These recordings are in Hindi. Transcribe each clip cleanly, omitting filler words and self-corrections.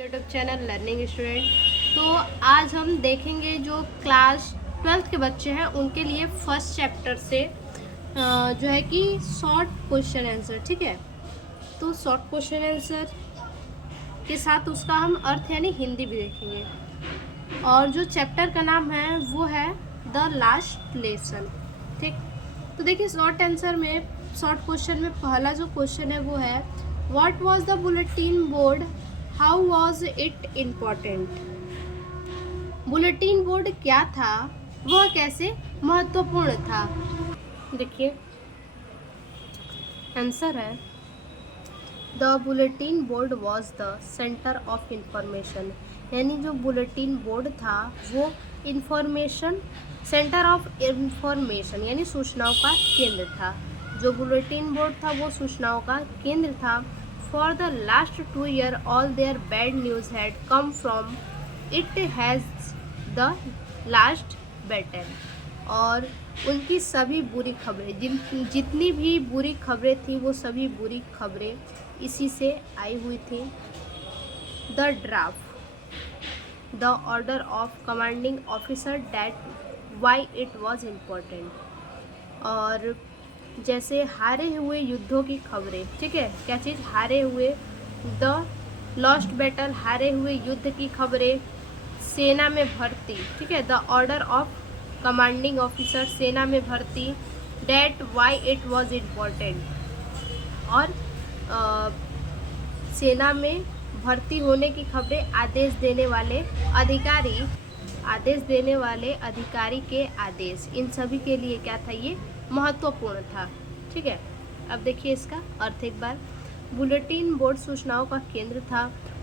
YouTube channel learning student. तो आज हम देखेंगे जो क्लास 12th के बच्चे हैं उनके लिए फर्स्ट चैप्टर से जो है कि शॉर्ट क्वेश्चन आंसर। ठीक है, तो शॉर्ट क्वेश्चन आंसर के साथ उसका हम अर्थ यानी हिंदी भी देखेंगे। और जो चैप्टर का नाम है वो है द लास्ट लेसन। ठीक, तो देखिए शॉर्ट क्वेश्चन में पहला जो क्वेश्चन है वो है what was the bulletin board, how was it important. Bulletin board क्या था, वह कैसे महत्वपूर्ण था। देखिए आंसर है the bulletin board was the centre of information. यानी जो बुलेटिन बोर्ड था वो इंफॉर्मेशन सेंटर ऑफ इंफॉर्मेशन यानी सूचनाओं का केंद्र था। जो बुलेटिन बोर्ड था वो सूचनाओं का केंद्र था। For the last 2 years, all their bad news had come from it has the last battle। और उनकी सभी बुरी खबरें जितनी भी बुरी खबरें थी वो सभी बुरी खबरें इसी से आई हुई थी। The draft the order of commanding officer that why it was important. और जैसे हारे हुए युद्धों की खबरें, ठीक है, क्या चीज़ हारे हुए, द लॉस्ट बैटल हारे हुए युद्ध की खबरें, सेना में भर्ती, ठीक है, the order of commanding officer सेना में भर्ती, that why it was important. और सेना में भर्ती होने की खबरें, आदेश देने वाले अधिकारी के आदेश, इन सभी के लिए क्या था, ये महत्वपूर्ण था। ठीक है, अब देखिए इसका अर्थ एक बार। बुलेटिन बोर्ड सूचनाओं का केंद्र था,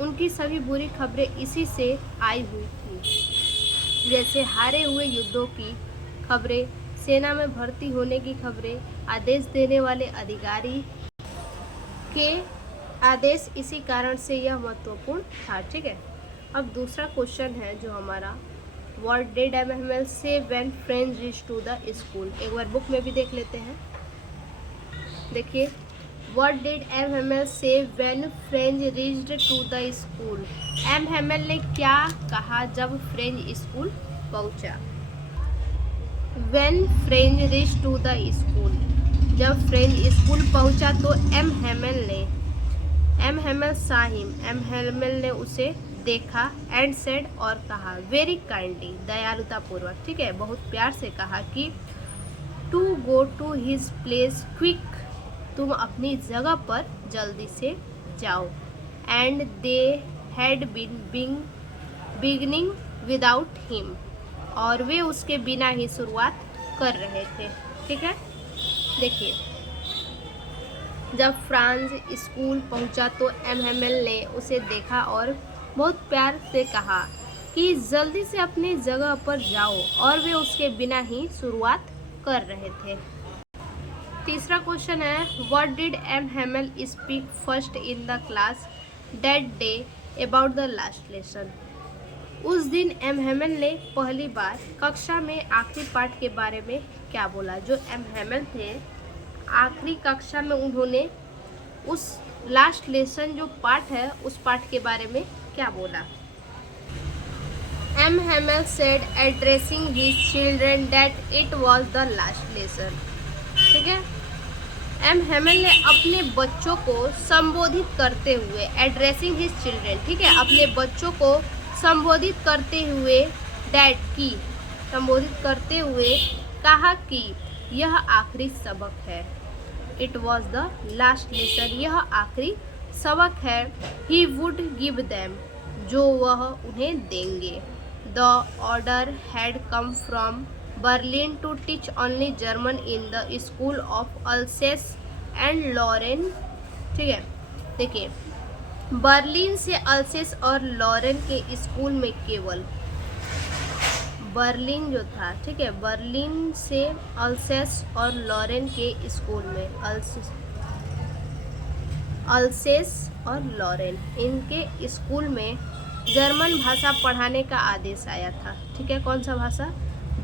उनकी सभी बुरी खबरें इसी से आई हुई थी। जैसे हारे हुए युद्धों की खबरें, सेना में भर्ती होने की खबरें, आदेश देने वाले अधिकारी के आदेश, इसी कारण से यह महत्वपूर्ण था। ठीक है, अब दूसरा क्वेश्चन है जो हमारा What did MML say when friends reached to the school। एक बार बुक में भी देख लेते हैं। देखिए What did MML say when friends reached to the school। MML ने क्या कहा जब फ्रेंच स्कूल पहुंचा। When friends reached to the school, जब फ्रेंच स्कूल पहुंचा तो MML ने उसे देखा एंड सेड और कहा वेरी काइंडली दयालुतापूर्वक, ठीक है, बहुत प्यार से कहा कि to go to his place quick, तुम अपनी जगह पर जल्दी से जाओ। And they had been beginning without him, और वे उसके बिना ही शुरुआत कर रहे थे। ठीक है, देखिए जब फ्रांस स्कूल पहुंचा तो MML ने उसे देखा और बहुत प्यार से कहा कि जल्दी से अपनी जगह पर जाओ, और वे उसके बिना ही शुरुआत कर रहे थे। तीसरा क्वेश्चन है what did MML speak first in the class that day about the last lesson. उस दिन MML ने पहली बार कक्षा में आखिरी पाठ के बारे में क्या बोला। जो MML थे आखिरी कक्षा में उन्होंने उस लास्ट लेसन जो पाठ है उस पाठ के बारे में क्या बोला। MML said addressing his children that it was the last lesson। ठीक है, MML ने अपने बच्चों को संबोधित करते हुए, एड्रेसिंग हिज चिल्ड्रेन, ठीक है, अपने बच्चों को संबोधित करते हुए संबोधित करते हुए कहा कि यह आखिरी सबक है। It was the last lesson, यह आखिरी सबक है। ही वुड गिव दैम, जो वह उन्हें देंगे। The order had come from Berlin to teach only German in the school of Alsace and Lorraine. ठीक है, देखिए बर्लिन से अल्सेस और लॉरेन के स्कूल में केवल बर्लिन जो था, ठीक है, बर्लिन से अल्सेस और लॉरेन के स्कूल में अल्सेस और लॉरेन इनके स्कूल में जर्मन भाषा पढ़ाने का आदेश आया था। ठीक है, कौन सा भाषा,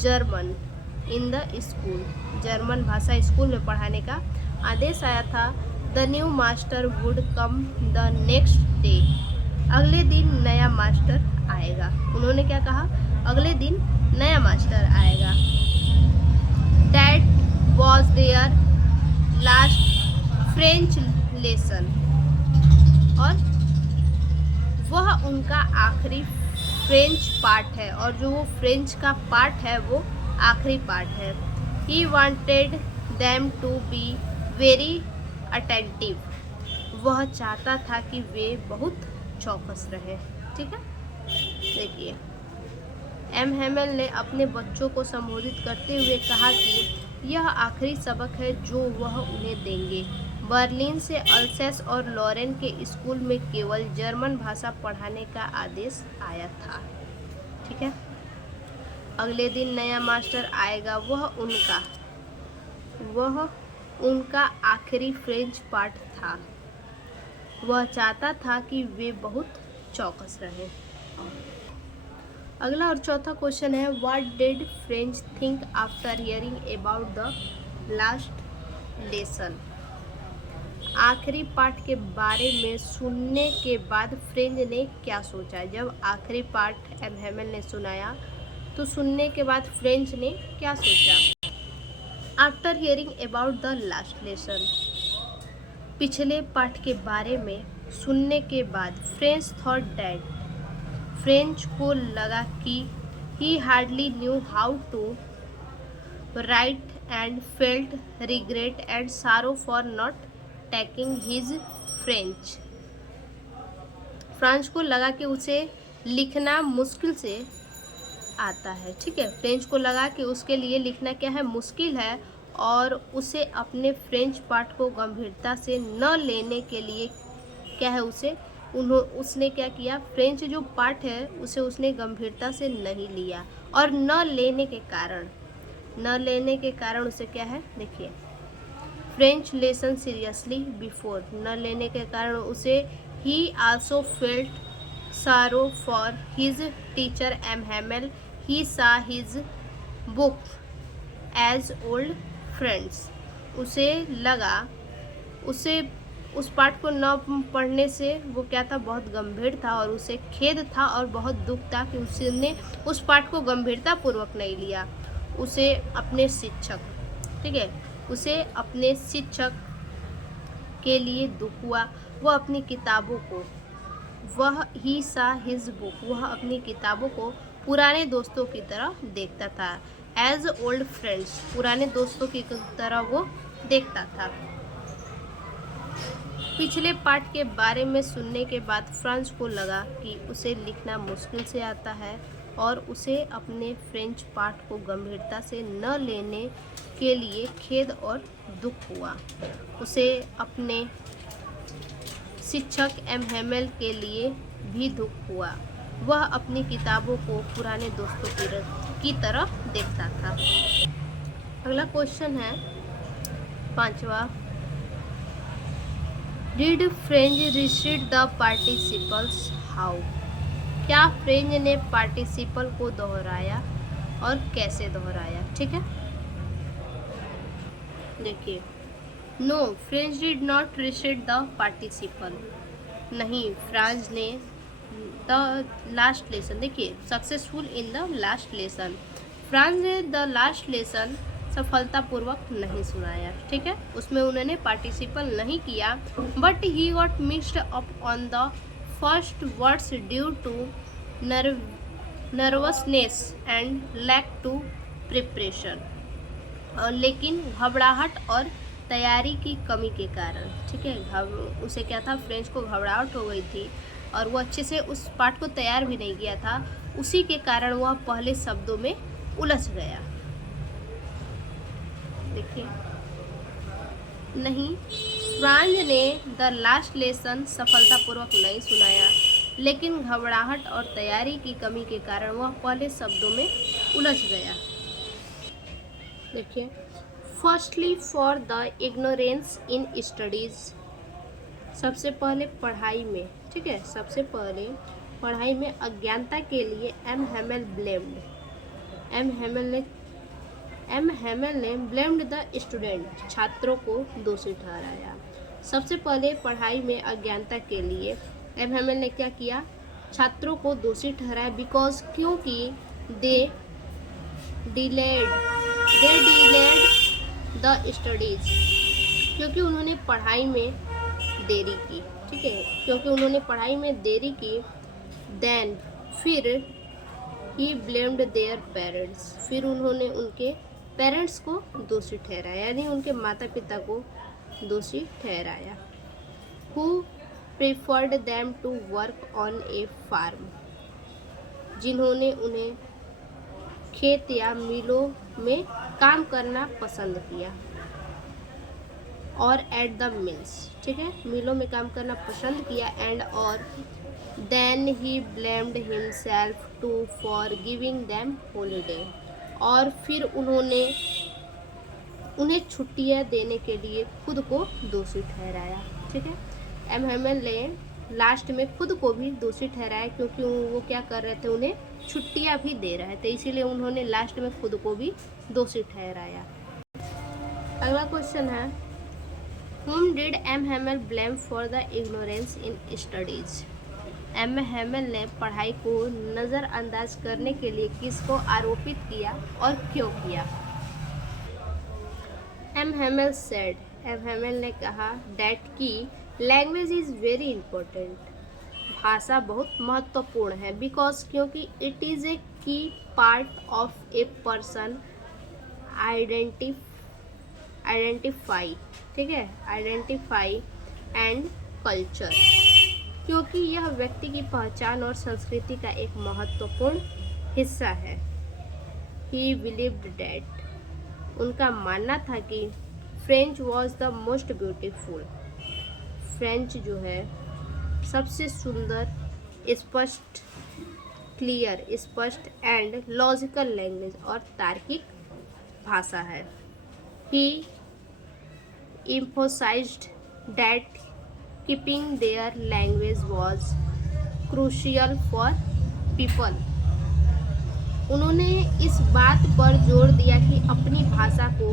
German, in the school, German भाषा स्कूल में पढ़ाने का आदेश आया था। The new master would come the next day, अगले दिन नया मास्टर आएगा। उन्होंने क्या कहा? अगले दिन नया मास्टर आएगा। That was their last French lesson, और वह उनका आखिरी फ्रेंच पार्ट है, और जो वो फ्रेंच का पार्ट है वो आखिरी पार्ट है। He wanted them to be very attentive, वह चाहता था कि वे बहुत चौकस रहें। ठीक है, देखिए एम हेमेल ने अपने बच्चों को संबोधित करते हुए कहा कि यह आखिरी सबक है जो वह उन्हें देंगे। बर्लिन से अल्सेस और लॉरेन के स्कूल में केवल जर्मन भाषा पढ़ाने का आदेश आया था। ठीक है, अगले दिन नया मास्टर आएगा। वह उनका आखिरी फ्रेंच पार्ट था। वह चाहता था कि वे बहुत चौकस रहें। अगला और चौथा क्वेश्चन है, what did French think after hearing about the last lesson. आखिरी पार्ट के बारे में सुनने के बाद फ्रेंच ने क्या सोचा? जब आखिरी पार्ट एम हेमेल ने सुनाया तो सुनने के बाद फ्रेंच ने क्या सोचा? After hearing about the last lesson, पिछले पाठ के बारे में सुनने के बाद फ्रेंच थॉट दैट, फ्रेंच को लगा कि he hardly knew how to write and felt regret and sorrow for not taking his French. Franz को लगा कि उसे लिखना मुश्किल से आता है। ठीक है, फ्रेंच को लगा कि उसके लिए लिखना क्या है, मुश्किल है, और उसे अपने फ्रेंच पाठ को गंभीरता से न लेने के लिए क्या है, उसने क्या किया, फ्रेंच जो पाठ है उसे उसने गंभीरता से नहीं लिया, और न लेने के कारण उसे क्या है, देखिए फ्रेंच लेसन सीरियसली बिफोर, न लेने के कारण उसे he also felt sorrow for his teacher M Hamel, he saw his book as old friends. उसे लगा, उसे उस पाठ को न पढ़ने से वो क्या था, बहुत गंभीर था, और उसे खेद था और बहुत दुख था कि उसने उस पाठ को गंभीरता पूर्वक नहीं लिया। उसे अपने शिक्षक, ठीक है, उसे अपने शिक्षक के लिए दुख हुआ। वह अपनी किताबों को, वह ही सा हिज बुक, वह अपनी किताबों को पुराने दोस्तों की तरह देखता था। एज ओल्ड फ्रेंड्स, पुराने दोस्तों की तरह वो देखता था। पिछले पाठ के बारे में सुनने के बाद फ्रांस को लगा कि उसे लिखना मुश्किल से आता है, और उसे अपने फ्रेंच पाठ को गंभीरता से न लेने के लिए खेद और दुख हुआ। उसे अपने शिक्षक एम हेमेल के लिए भी दुख हुआ। वह अपनी किताबों को पुराने दोस्तों की तरह देखता था। अगला क्वेश्चन है 5वां, did French recite the participles how. क्या फ्रेंच ने पार्टिसिपल को दोहराया और कैसे दोहराया? ठीक है, देखिए, no French did not recite the participle, नहीं, फ्रांस ने द लास्ट लेसन, देखिए successful in the last lesson, Franz ने द लास्ट लेसन सफलतापूर्वक नहीं सुनाया। ठीक है, उसमें उन्होंने पार्टिसिपल नहीं किया, but he got mixed up on the first words due to nervousness and lack to preparation, लेकिन घबराहट और तैयारी की कमी के कारण, ठीक है, उसे क्या था, फ्रेंच को घबराहट हो गई थी और वो अच्छे से उस पाठ को तैयार भी नहीं किया था, उसी के कारण वह पहले शब्दों में उलझ गया। देखिए, नहीं, फ्रांस ने द लास्ट लेसन सफलतापूर्वक नहीं सुनाया, लेकिन घबराहट और तैयारी की कमी के कारण वह पहले शब्दों में उलझ गया। देखिए, firstly for the ignorance in studies, सबसे पहले पढ़ाई में, ठीक है, सबसे पहले पढ़ाई में अज्ञानता के लिए एम हेमेल ने ब्लेम्ड द स्टूडेंट, छात्रों को दोषी ठहराया। सबसे पहले पढ़ाई में अज्ञानता के लिए एबहैमेल ने क्या किया, छात्रों को दोषी ठहराया बिकॉज क्योंकि दे डिलेड द स्टडीज, क्योंकि उन्होंने पढ़ाई में देरी की, ठीक है, क्योंकि उन्होंने पढ़ाई में देरी की। देन फिर ही ब्लेम्ड देयर पेरेंट्स, फिर उन्होंने उनके पेरेंट्स को दोषी ठहराया, यानी उनके माता पिता को दोषी ठहराया। Who preferred them to work on a farm, जिन्होंने उन्हें खेत या मिलों में काम करना पसंद किया। और एट द मिल्स, ठीक है, मिलों में काम करना पसंद किया। एंड और then he blamed himself to for giving them holiday, और फिर उन्हें छुट्टियां देने के लिए खुद को दोषी ठहराया, ठीक है। एबहैमेल ने लास्ट में खुद को भी दोषी ठहराया, क्योंकि वो क्या कर रहे थे, उन्हें छुट्टियां भी दे रहे थे, इसीलिए उन्होंने लास्ट में खुद को भी दोषी ठहराया। अगला क्वेश्चन है, Whom did एबहैमेल blame for the ignorance in studies? एबहैमेल ने पढ़ाई को नज़रअंदाज करने के लिए किसको आरोपित किया और क्यों किया? एबहैमेल said, एबहैमेल ने कहा that कि लैंग्वेज इज़ वेरी इम्पोर्टेंट, भाषा बहुत महत्वपूर्ण है। बिकॉज क्योंकि इट इज़ ए की part of a person identify, ठीक है, आइडेंटिफाई एंड कल्चर, क्योंकि यह व्यक्ति की पहचान और संस्कृति का एक महत्वपूर्ण हिस्सा है। ही बिलीव्ड डैट, उनका मानना था कि French was the most beautiful, French जो है सबसे सुंदर, स्पष्ट, क्लियर, स्पष्ट एंड लॉजिकल लैंग्वेज और तार्किक भाषा है। ही emphasized that keeping their language was crucial for people, उन्होंने इस बात पर जोर दिया कि अपनी भाषा को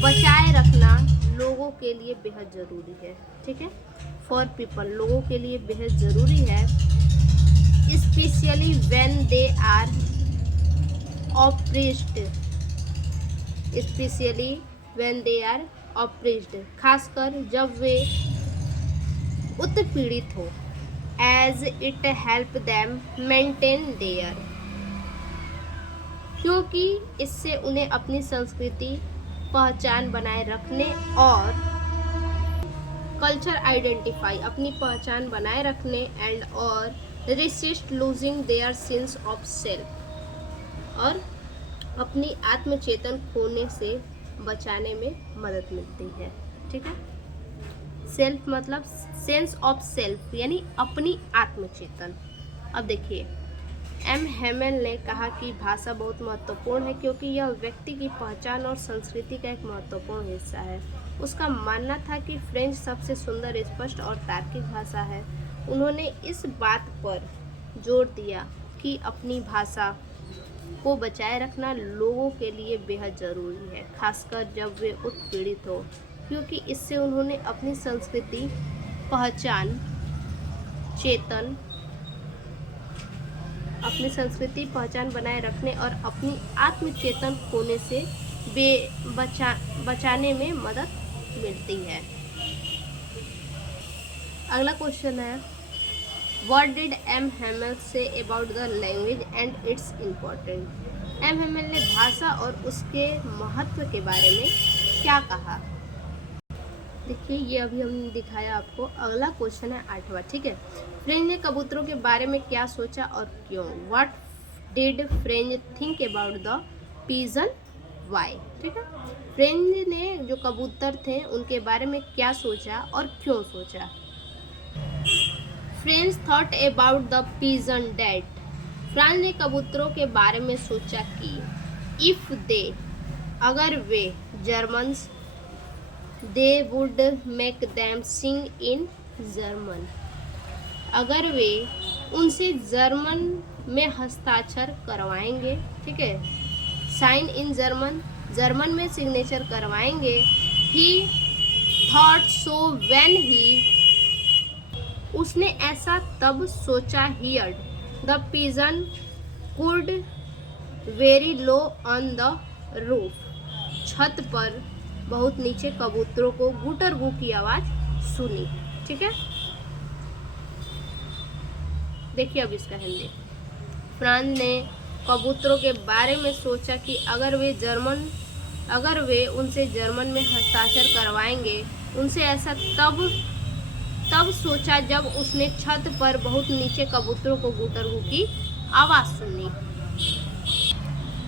बचाए रखना लोगों के लिए बेहद ज़रूरी है, ठीक है, फॉर पीपल, लोगों के लिए बेहद ज़रूरी है। Specially when they are oppressed, specially when they are oppressed, खासकर जब वे उत्पीड़ित हो। As it help them maintain their, क्योंकि इससे उन्हें अपनी संस्कृति पहचान बनाए रखने और कल्चर आइडेंटिफाई, अपनी पहचान बनाए रखने एंड और resist losing their sense of self, और अपनी आत्मचेतन खोने से बचाने में मदद मिलती है, ठीक है। सेल्फ मतलब सेंस ऑफ सेल्फ, यानी अपनी आत्मचेतन। अब देखिए, एबहैमेल ने कहा कि भाषा बहुत महत्वपूर्ण है क्योंकि यह व्यक्ति की पहचान और संस्कृति का एक महत्वपूर्ण हिस्सा है। उसका मानना था कि फ्रेंच सबसे सुंदर, स्पष्ट और तार्किक भाषा है। उन्होंने इस बात पर जोर दिया कि अपनी भाषा को बचाए रखना लोगों के लिए बेहद ज़रूरी है, खासकर जब वे उत्पीड़ित हो, क्योंकि इससे उन्होंने अपनी संस्कृति पहचान बनाए रखने और अपनी आत्मचेतन खोने से बचाने में मदद मिलती है। अगला क्वेश्चन है, What did एबहैमेल say about the language and its importance? एबहैमेल ने भाषा और उसके महत्व के बारे में क्या कहा? देखिए, ये अभी हमने दिखाया आपको। अगला क्वेश्चन है 8वां, ठीक है। फ्रेंच ने कबूतरों के बारे में क्या सोचा और क्यों? What did French think about the pigeon? Why? ठीक है, फ्रेंच ने जो कबूतर थे उनके बारे में क्या सोचा और क्यों सोचा? French thought about the pigeon that, France ने कबूतरों के बारे में सोचा कि इफ दे, अगर वे Germans, they would make them sing in German, अगर वे उनसे जर्मन में हस्ताक्षर करवाएंगे, ठीक है, साइन इन जर्मन, जर्मन में सिग्नेचर करवाएंगे। He thought so when he उसने ऐसा तब सोचा, heard the pigeon could very low on the roof, छत पर बहुत नीचे कबूतरों को गुटर गू की आवाज सुनी। ठीक है, देखिए अब इसका हिंदी। फ्रांस ने कबूतरों के बारे में सोचा कि अगर वे उनसे जर्मन में हस्ताक्षर करवाएंगे। उनसे ऐसा तब सोचा जब उसने छत पर बहुत नीचे कबूतरों को गुटरगू की आवाज सुनी।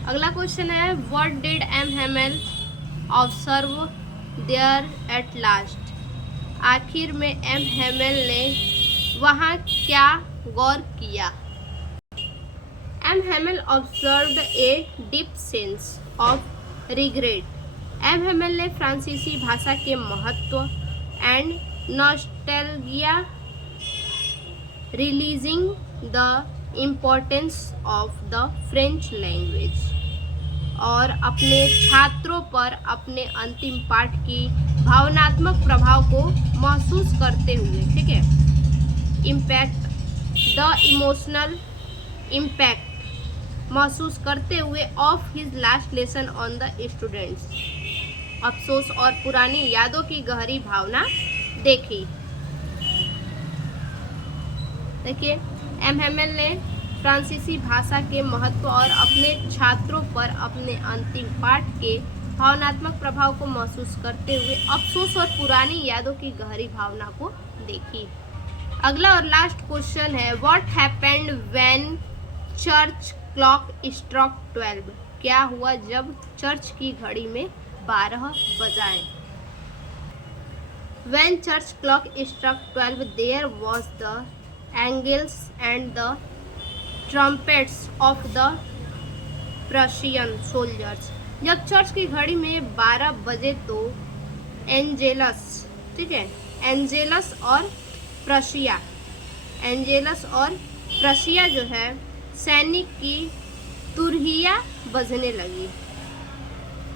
अगला क्वेश्चन है, what did M Hamel observe there at last, आखिर में एम हेमेल ने वहाँ क्या गौर किया। M Hamel observed a deep sense of regret. M Hamel ने फ्रांसीसी भाषा के महत्व and nostalgia releasing the importance of the French language और अपने छात्रों पर अपने अंतिम पाठ की भावनात्मक प्रभाव को महसूस करते हुए, ठीक है, इम्पैक्ट द इमोशनल इम्पैक्ट महसूस करते हुए of his last lesson on the students, अफसोस और पुरानी यादों की गहरी भावना देखी। देखिए, एम हेमेल ने फ्रांसीसी भाषा के महत्व और अपने छात्रों पर अपने अंतिम पाठ के भावनात्मक प्रभाव को महसूस करते हुए अफसोस और पुरानी यादों की गहरी भावना को देखी। अगला और लास्ट क्वेश्चन है, what happened when church clock struck 12, क्या हुआ जब चर्च की घड़ी में 12 बजाए। When church clock struck 12, there was the angels and the trumpets of the Prussian soldiers। जब चर्च की घड़ी में 12 बजे तो एंजेलस, ठीक है, एंजेलस और प्रशिया जो है सैनिक की तुरहिया बजने लगी।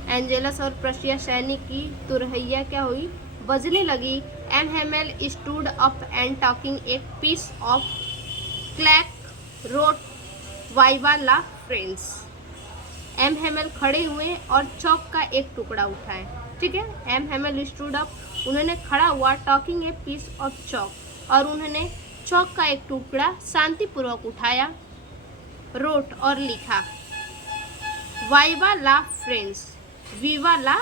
एंजेलस और प्रशिया सैनिक की तुरहिया क्या हुई, बजने लगी। M Hamel stood up and talking a piece of clack wrote viva la friends. M Hamel खड़े हुए और चौक का एक टुकड़ा उठाए। ठीक है, एम हेमेल स्टूड अप, उन्होंने खड़ा हुआ, talking a piece of chalk, और उन्होंने चौक का एक टुकड़ा शांतिपूर्वक उठाया, रोट और लिखा, वाइवा ला फ्रेंड्स, वीवा ला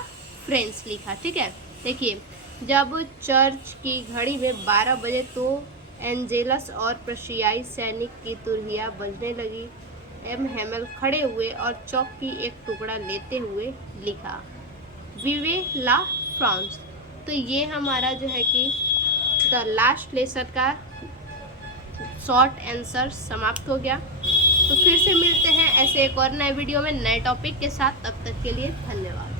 फ्रेंड्स लिखा। ठीक है, देखिए, जब चर्च की घड़ी में 12 बजे तो एंजेलस और प्रशियाई सैनिक की तुरहिया बजने लगी। एम हेमेल खड़े हुए और चौक की एक टुकड़ा लेते हुए लिखा, विवे ला फ्रांस। तो ये हमारा जो है कि द लास्ट लेसन का शॉर्ट आंसर समाप्त हो गया। तो फिर से मिलते हैं ऐसे एक और नए वीडियो में नए टॉपिक के साथ। तब तक के लिए धन्यवाद।